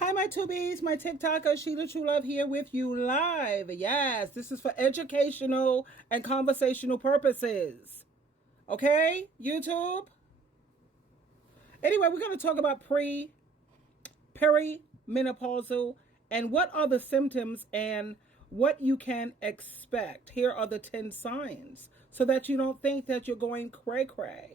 Hi, my tubies, my TikToker, SheilaTruelove here with you live. Yes, this is for educational and conversational purposes. Okay, YouTube? Anyway, we're going to talk about perimenopausal, and what are the symptoms and what you can expect. Here are the 10 signs so that you don't think that you're going cray-cray.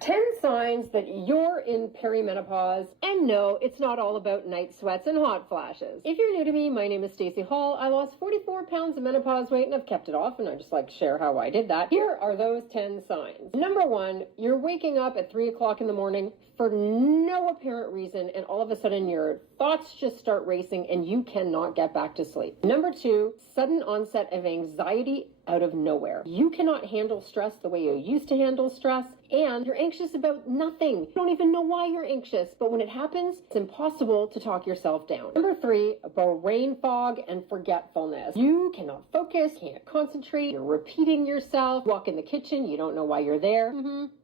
10 signs that you're in perimenopause. And no, it's not all about night sweats and hot flashes. If you're new to me, my name is Stacey Hall. I lost 44 pounds of menopause weight and I've kept it off, and I just like to share how I did that. Here are those 10 signs. Number 1, you're waking up at 3 o'clock in the morning for no apparent reason, and all of a sudden your thoughts just start racing and you cannot get back to sleep. Number 2, sudden onset of anxiety out of nowhere. You cannot handle stress the way you used to handle stress, and you're anxious about nothing. You don't even know why you're anxious, but when it happens, it's impossible to talk yourself down. Number 3, brain fog and forgetfulness. You cannot focus, can't concentrate, you're repeating yourself, walk in the kitchen, you don't know why you're there.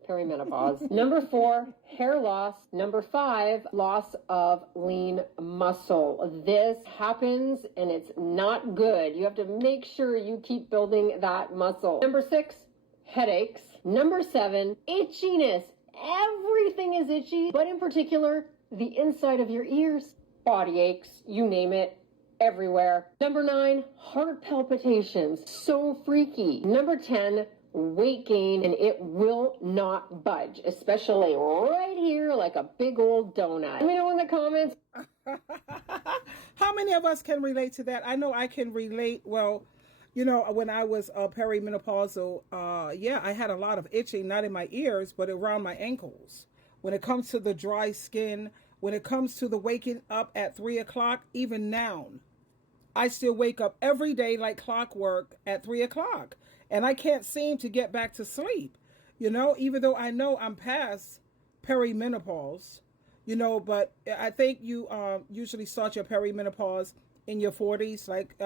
Perimenopause. Number 4, hair loss. Number 5, loss of lean muscle. This happens and it's not good. You have to make sure you keep building that muscle. Number 6, headaches. Number 7, itchiness. Everything is itchy, but in particular, the inside of your ears. Body aches, you name it. Everywhere. Number 9, heart palpitations. So freaky. Number 10, weight gain, and it will not budge, especially right here like a big old donut. Let me know in the comments. How many of us can relate to that? I know I can relate. Well, you know, when I was perimenopausal, I had a lot of itching, not in my ears, but around my ankles. When it comes to the dry skin, when it comes to the waking up at 3 o'clock, even now, I still wake up every day like clockwork at 3 o'clock. And I can't seem to get back to sleep, you know, even though I know I'm past perimenopause, you know, but I think you usually start your perimenopause in your 40s, like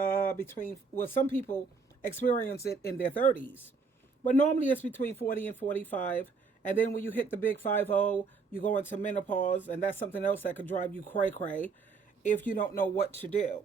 some people experience it in their 30s. But normally it's between 40 and 45. And then when you hit the big 50, you go into menopause, and that's something else that could drive you cray-cray if you don't know what to do.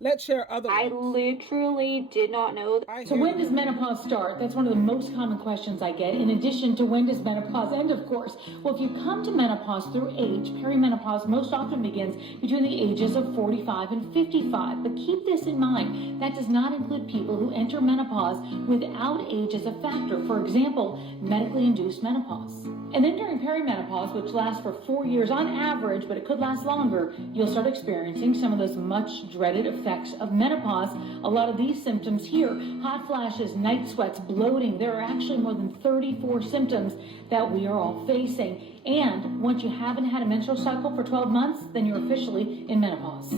Let's share other ones. I literally did not know. So when does menopause start? That's one of the most common questions I get, in addition to when does menopause end, of course. Well, if you come to menopause through age, perimenopause most often begins between the ages of 45 and 55. But keep this in mind, that does not include people who enter menopause without age as a factor. For example, medically induced menopause. And then during perimenopause, which lasts for 4 years on average, but it could last longer, you'll start experiencing some of those much dreaded effects of menopause. A lot of these symptoms here: hot flashes, night sweats, bloating. There are actually more than 34 symptoms that we are all facing. And once you haven't had a menstrual cycle for 12 months, then you're officially in menopause.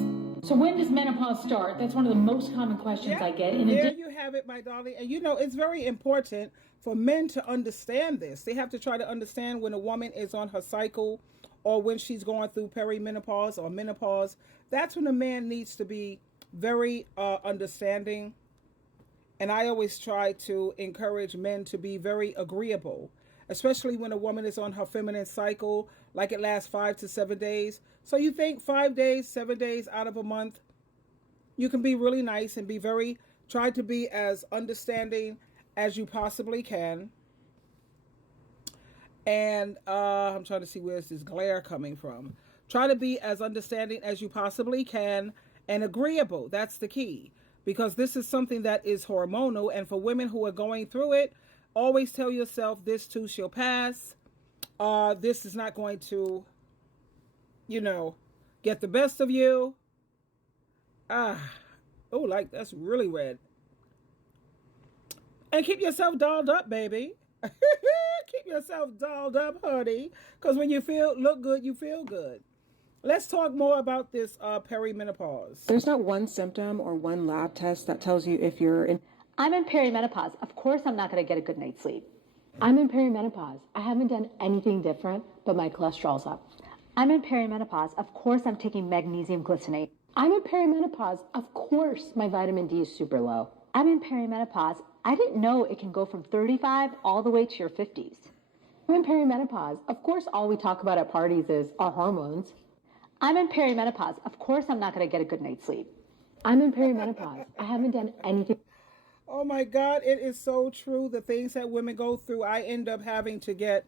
So when does menopause start? That's one of the most common questions I get. There you have it, my darling. And you know, it's very important for men to understand this. They have to try to understand when a woman is on her cycle, or when she's going through perimenopause or menopause. That's when a man needs to be very understanding. And I always try to encourage men to be very agreeable, especially when a woman is on her feminine cycle, like it lasts 5 to 7 days. So you think 5 days, 7 days out of a month, you can be really nice and try to be as understanding as you possibly can. And I'm trying to see where's this glare coming from. Try to be as understanding as you possibly can and agreeable. That's the key, because this is something that is hormonal. And for women who are going through it, always tell yourself, this too shall pass. This is not going to, get the best of you. Like that's really red. And keep yourself dolled up, baby. Keep yourself dolled up, honey. Because when you look good, you feel good. Let's talk more about this perimenopause. There's not one symptom or one lab test that tells you if you're in. I'm in perimenopause. Of course I'm not going to get a good night's sleep. I'm in perimenopause. I haven't done anything different, but my cholesterol's up. I'm in perimenopause. Of course I'm taking magnesium glycinate. I'm in perimenopause. Of course my vitamin D is super low. I'm in perimenopause. I didn't know it can go from 35 all the way to your 50s. I'm in perimenopause. Of course, all we talk about at parties is our hormones. I'm in perimenopause. Of course, I'm not going to get a good night's sleep. I'm in perimenopause. I haven't done anything. Oh my God, it is so true. The things that women go through. I end up having to get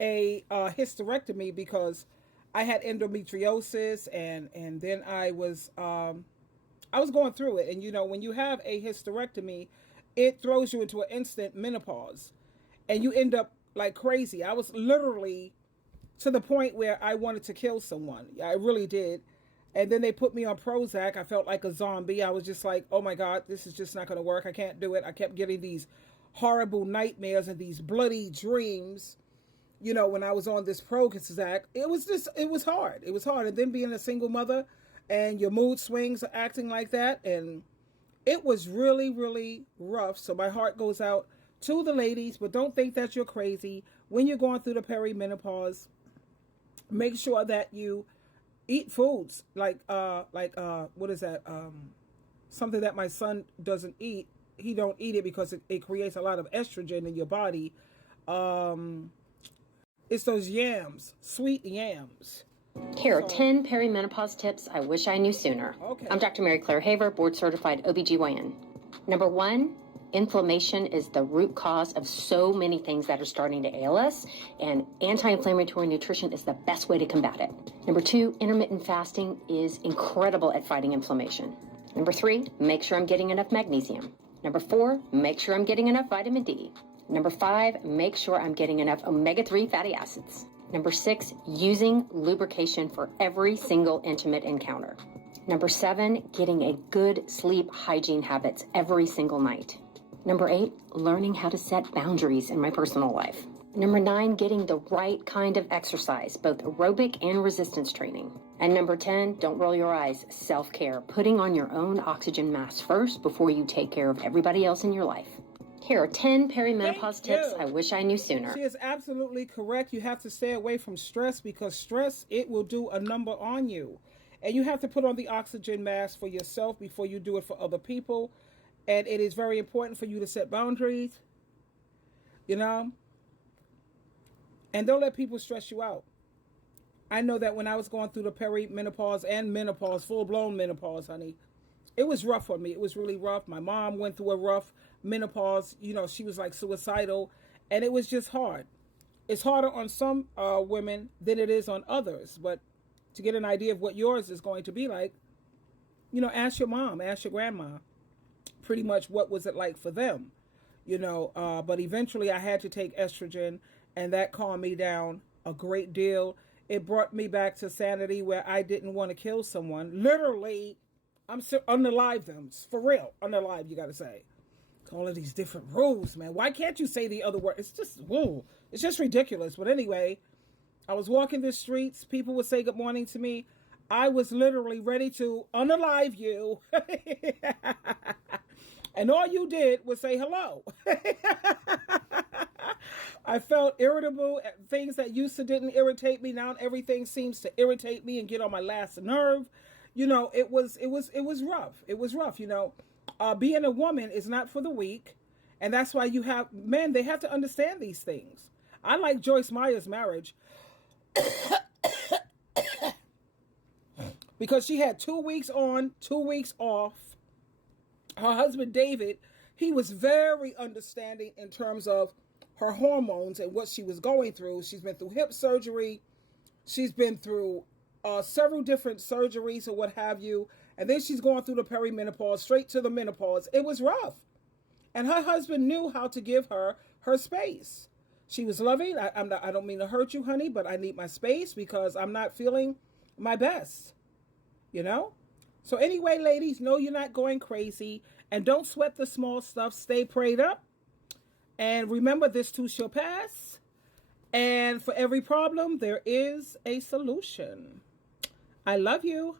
a hysterectomy because I had endometriosis, and then I was going through it. And you know, when you have a hysterectomy, it throws you into an instant menopause, and you end up like crazy. I was literally to the point where I wanted to kill someone. I really did. And then they put me on Prozac. I felt like a zombie. I was just like, oh my God, this is just not going to work. I can't do it. I kept getting these horrible nightmares and these bloody dreams, you know, when I was on this Prozac. It was hard. It was hard. And then being a single mother and your mood swings are acting like that. And it was really, really rough. So my heart goes out to the ladies, but don't think that you're crazy. When you're going through the perimenopause, make sure that you eat foods like what is that? Something that my son doesn't eat. He don't eat it because it creates a lot of estrogen in your body. It's those yams, sweet yams. Here are 10 perimenopause tips I wish I knew sooner. Okay. I'm Dr. Mary Claire Haver, board certified OBGYN. Number 1, inflammation is the root cause of so many things that are starting to ail us, and anti-inflammatory nutrition is the best way to combat it. Number 2, intermittent fasting is incredible at fighting inflammation. Number 3, make sure I'm getting enough magnesium. Number 4, make sure I'm getting enough vitamin D. Number 5, make sure I'm getting enough omega-3 fatty acids. Number 6, using lubrication for every single intimate encounter. Number 7, getting a good sleep hygiene habits every single night. Number 8, learning how to set boundaries in my personal life. Number 9, getting the right kind of exercise, both aerobic and resistance training. And number 10, don't roll your eyes, self-care, putting on your own oxygen mask first before you take care of everybody else in your life. Here are 10 perimenopause tips I wish I knew sooner. She is absolutely correct. You have to stay away from stress because stress, it will do a number on you. And you have to put on the oxygen mask for yourself before you do it for other people. And it is very important for you to set boundaries, you know, and don't let people stress you out. I know that when I was going through the perimenopause and menopause, full-blown menopause, honey, it was rough for me. It was really rough. My mom went through a rough menopause. You know, she was like suicidal, and it was just hard. It's harder on some women than it is on others. But to get an idea of what yours is going to be like, you know, ask your mom, ask your grandma. Pretty much what was it like for them, you know, but eventually I had to take estrogen, and that calmed me down a great deal. It brought me back to sanity where I didn't want to kill someone. Literally, I'm unalive them. For real, unalive, you got to say. All of these different rules, man. Why can't you say the other word? It's just, whoa, it's just ridiculous. But anyway, I was walking the streets. People would say good morning to me. I was literally ready to unalive you. And all you did was say hello. I felt irritable at things that used to didn't irritate me. Now everything seems to irritate me and get on my last nerve. You know, it was rough. It was rough, you know. Being a woman is not for the weak. And that's why you have men, they have to understand these things. I like Joyce Meyer's marriage because she had 2 weeks on, 2 weeks off. Her husband, David, he was very understanding in terms of her hormones and what she was going through. She's been through hip surgery. She's been through several different surgeries or what have you. And then she's going through the perimenopause, straight to the menopause. It was rough. And her husband knew how to give her space. She was loving. I don't mean to hurt you, honey, but I need my space because I'm not feeling my best, you know? So anyway, ladies, know you're not going crazy, and don't sweat the small stuff. Stay prayed up. And remember, this too shall pass. And for every problem, there is a solution. I love you.